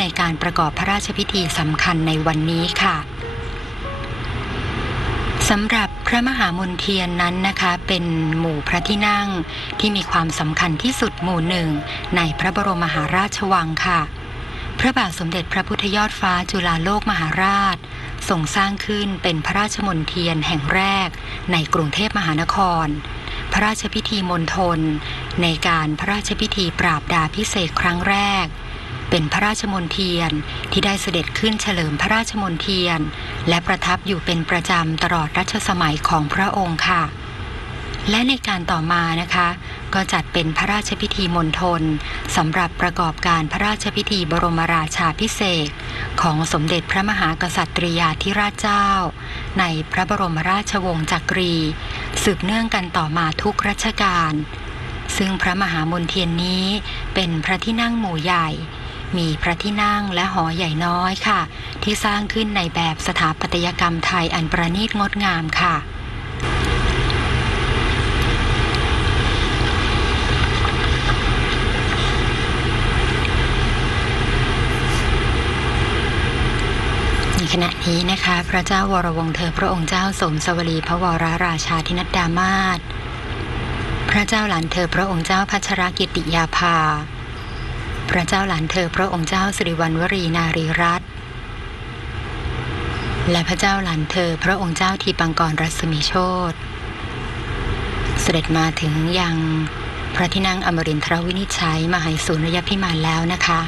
ในการประกอบพระราชพิธีสำคัญในวันนี้ค่ะสำหรับพระมหามนเทียนนั้นนะคะ เป็นหมู่พระที่นั่งที่มีความสำคัญที่สุดหมู่หนึ่งในพระบรมมหาราชวังค่ะ พระบาทสมเด็จพระพุทธยอดฟ้าจุฬาโลกมหาราชทรงสร้างขึ้นเป็นพระราชมนเทียนแห่งแรกในกรุงเทพมหานคร พระราชพิธีมณฑลในการพระราชพิธีปราบดาพิเศษครั้งแรก เป็นพระราชมนเทียนที่ได้เสด็จขึ้นเฉลิมพระราชมนเทียน และประทับอยู่เป็นประจำตลอดรัชสมัยของพระองค์ค่ะ และในการต่อมานะคะ ก็จัดเป็นพระราชพิธีมณฑลสำหรับประกอบการพระราชพิธีบรมราชาพิเศษของสมเด็จพระมหากษัตริยาธิราชเจ้า ในพระบรมราชวงศ์จักรี สืบเนื่องกันต่อมาทุกรัชกาลซึ่งพระมหามนเทียนนี้เป็นพระที่นั่งหมู่ใหญ่ มีพระที่นั่งและหอใหญ่น้อยค่ะ ที่สร้างขึ้นในแบบสถาปัตยกรรมไทยอันประณีตงดงามค่ะในขณะนี้นะคะ พระเจ้าวรวงเธอพระองค์เจ้าสมสวลีพระวรราชาธินัดดามาศพระเจ้าหลานเธอพระองค์เจ้าพัชรกิติยาภา พระเจ้าหลานเธอพระองค์เจ้าสิริวัณวรีนารีรัตน์และพระเจ้าหลานเธอพระองค์เจ้าทีปังกรรัศมีโชตเสด็จมาถึงยังพระที่นั่งอมรินทรวินิจฉัยมหายสูนยพิมานแล้วนะคะ